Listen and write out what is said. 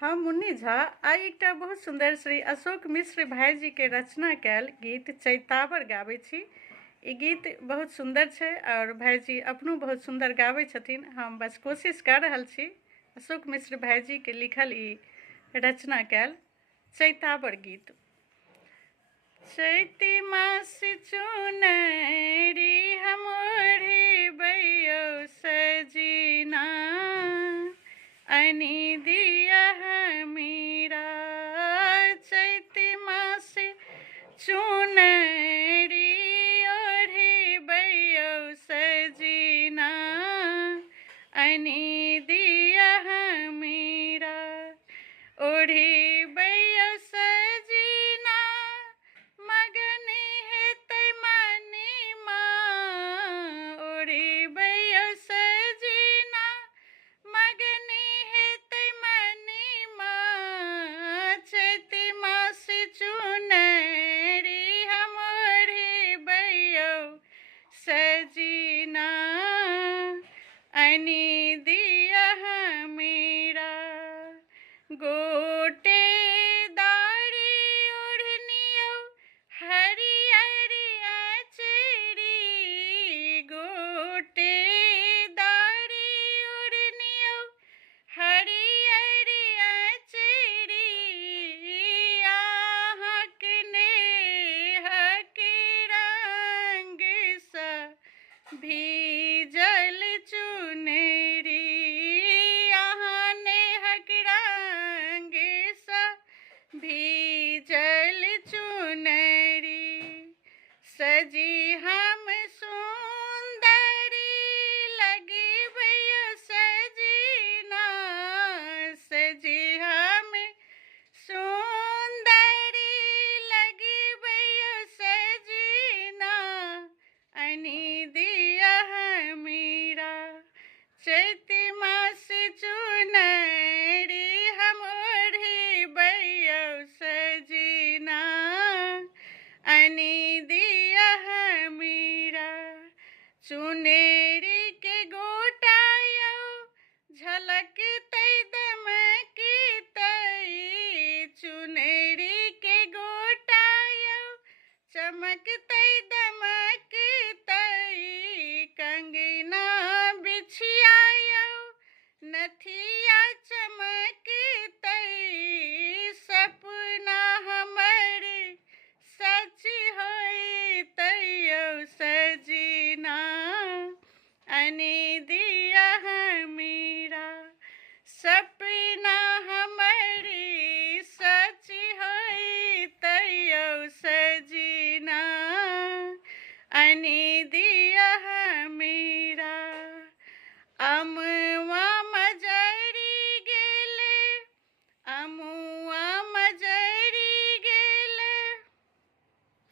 हम मुन्नी झा आइ एकटा बहुत सुंदर श्री अशोक मिश्र भाईजी के रचना कैल गीत चैतावर गाबै छी। ई गीत बहुत सुंदर छै और भाईजी अपनो बहुत सुंदर गाबै छथिन। हम बस कोशिश कर रहल छी अशोक मिश्र भाईजी के लिखल ई रचना कैल चैतावर गीत। चैती मास चुनरी हम ओढ़ी बैयो सजीना, अनी दी